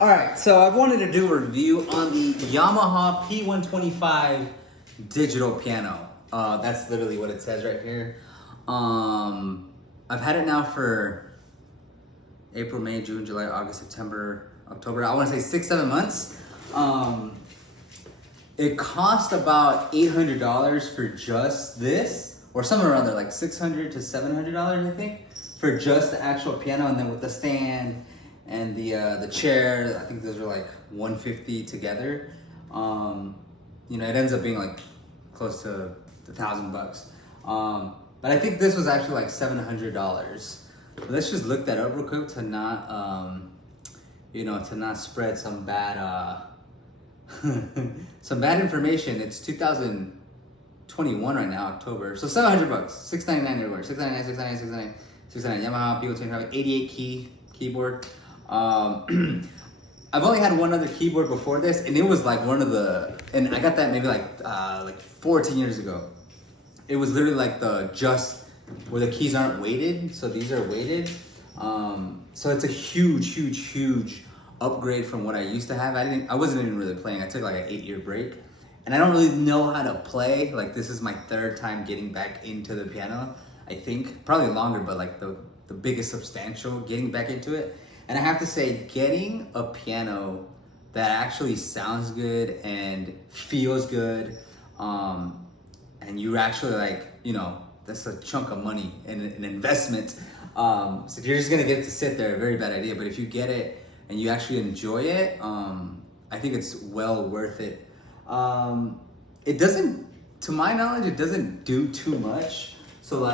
All right, so I wanted to do a review on the Yamaha P125 digital piano. That's literally what it says right here. I've had it now for April, May, June, July, August, September, October. I want to say 6-7 months. It cost about $800 for just this, or somewhere around there, like $600 to $700, I think, for just the actual piano, and then with the stand and the chair, I think those are like $150 together. It ends up being like close to $1,000. But I think this was actually like $700. Let's just look that up real quick to not, to not spread some bad, some bad information. It's 2021 right now, October. So $700, $699 everywhere. $699, Yamaha P125, 88 key keyboard. I've only had one other keyboard before this, and it was like and I got that maybe like 14 years ago. It was literally like where the keys aren't weighted, so these are weighted. So it's a huge upgrade from what I used to have. I wasn't even really playing. I took like an 8-year break, and I don't really know how to play. Like, this is my third time getting back into the piano. I think probably longer, but like the biggest substantial getting back into it. And I have to say, getting a piano that actually sounds good and feels good, and you're actually that's a chunk of money and an investment. So if you're just gonna get it to sit there, very bad idea. But if you get it and you actually enjoy it, I think it's well worth it. It doesn't, to my knowledge, it doesn't do too much. So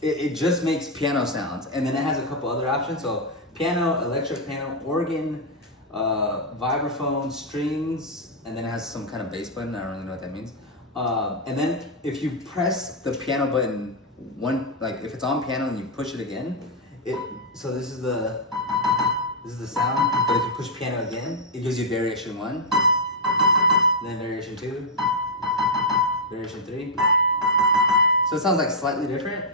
it just makes piano sounds, and then it has a couple other options. So piano, electric piano, organ, vibraphone, strings, and then it has some kind of bass button. I don't really know what that means. And then if you press the piano button if it's on piano and you push it again, so this is the sound. But if you push piano again, it gives you variation 1, then variation 2, variation 3. So it sounds like slightly different.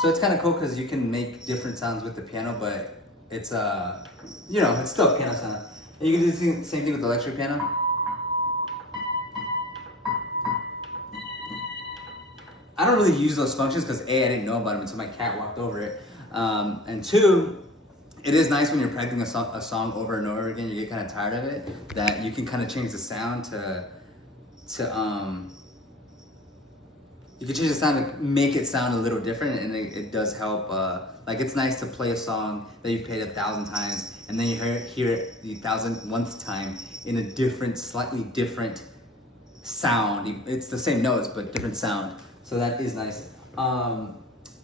So it's kind of cool because you can make different sounds with the piano, but it's it's still a piano sound. And you can do the same thing with the electric piano. I don't really use those functions because A, I didn't know about them until my cat walked over it. And 2, it is nice when you're practicing a song over and over again, you get kind of tired of it, that you can kind of change the sound you can change the sound to make it sound a little different, and it does help. It's nice to play a song that you've played 1,000 times, and then you hear it the 1,000th time in a slightly different sound. It's the same notes, but different sound. So that is nice.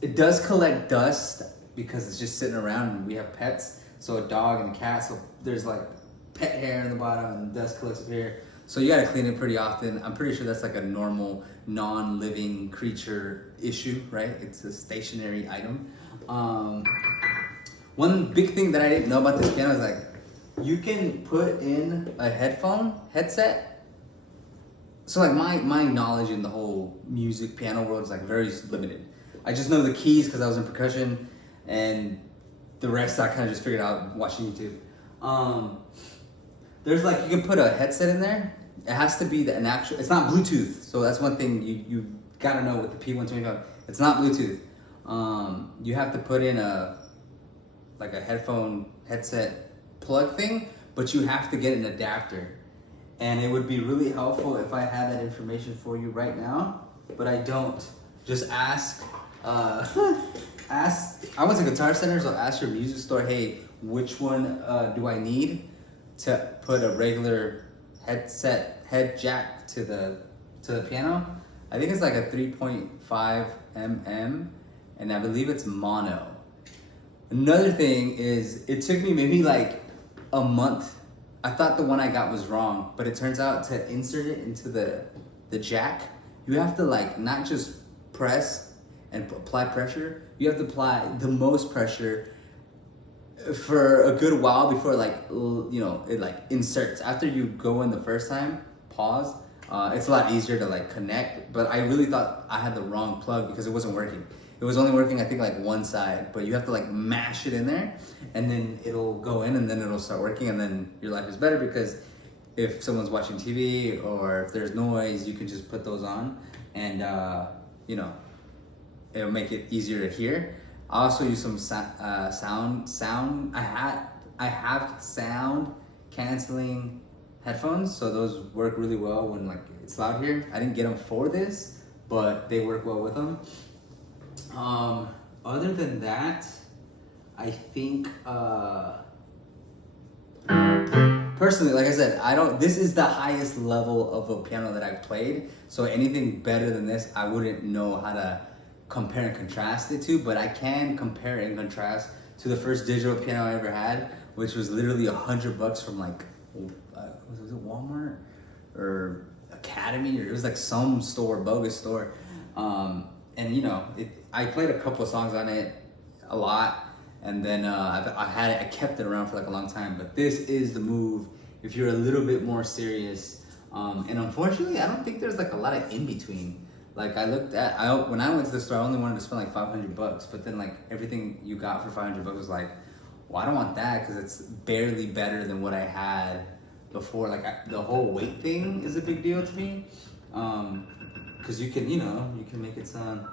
It does collect dust because it's just sitting around, and we have pets. So a dog and a cat, so there's like pet hair in the bottom and dust collects up here. So you gotta clean it pretty often. I'm pretty sure that's like a normal non-living creature issue, right? It's a stationary item. One big thing that I didn't know about this piano is you can put in a headset. So my knowledge in the whole music piano world is very limited. I just know the keys because I was in percussion, and the rest I kind of just figured out watching YouTube. There's you can put a headset in there. It has to be it's not Bluetooth. So that's one thing you gotta know with the P125. It's not Bluetooth. You have to put in a headset plug thing, but you have to get an adapter. And it would be really helpful if I had that information for you right now, but I don't. Just ask, I went to Guitar Center, so ask your music store, hey, which one do I need to put a regular head jack to the piano? I think it's like a 3.5 mm, and I believe it's mono. Another thing is, it took me maybe a month. I thought the one I got was wrong, but it turns out to insert it into the jack, you have to not just press and apply pressure, you have to apply the most pressure for a good while before it inserts. After you go in the first time, pause, it's a lot easier to connect, but I really thought I had the wrong plug because it wasn't working. it was only working I think like one side, but you have to like mash it in there, and then it'll go in, and then it'll start working, and then your life is better because if someone's watching TV or if there's noise, you can just put those on, and you know, it'll make it easier to hear. I also use some sound. I have sound canceling headphones, so those work really well when like it's loud here. I didn't get them for this, but they work well with them. Other than that, I think personally, like I said, I don't. This is the highest level of a piano that I've played. So anything better than this, I wouldn't know how to compare and contrast it to. But I can compare and contrast to the first digital piano I ever had, which was literally $100 from like, was it Walmart or Academy, or it was like some store, bogus store. And you know, I played a couple of songs on it, a lot, and then I kept it around for like a long time. But this is the move if you're a little bit more serious. And unfortunately, I don't think there's like a lot of in between. Like I looked at, when I went to the store, I only wanted to spend like $500, but then like everything you got for $500 was like, well, I don't want that because it's barely better than what I had before. Like the whole weight thing is a big deal to me, because you can, you know, you can make it sound.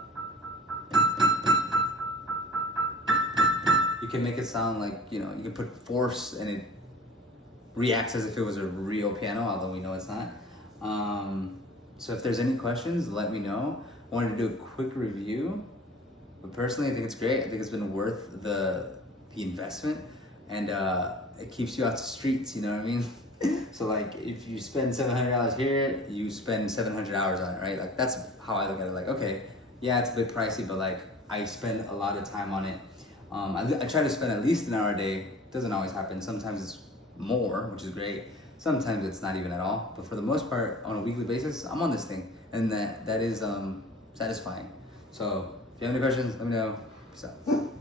You can make it sound like, you know, you can put force and it reacts as if it was a real piano, although we know it's not. So if there's any questions, let me know. I wanted to do a quick review, but personally, I think it's great. I think it's been worth the investment, and it keeps you out the streets, you know what I mean? So like, if you spend $700 here, you spend 700 hours on it, right? Like that's how I look at it. Like, okay, yeah, it's a bit pricey, but like I spend a lot of time on it. I try to spend at least an hour a day. Doesn't always happen. Sometimes it's more, which is great. Sometimes it's not even at all. But for the most part, on a weekly basis, I'm on this thing, and that is satisfying. So if you have any questions, let me know. Peace out.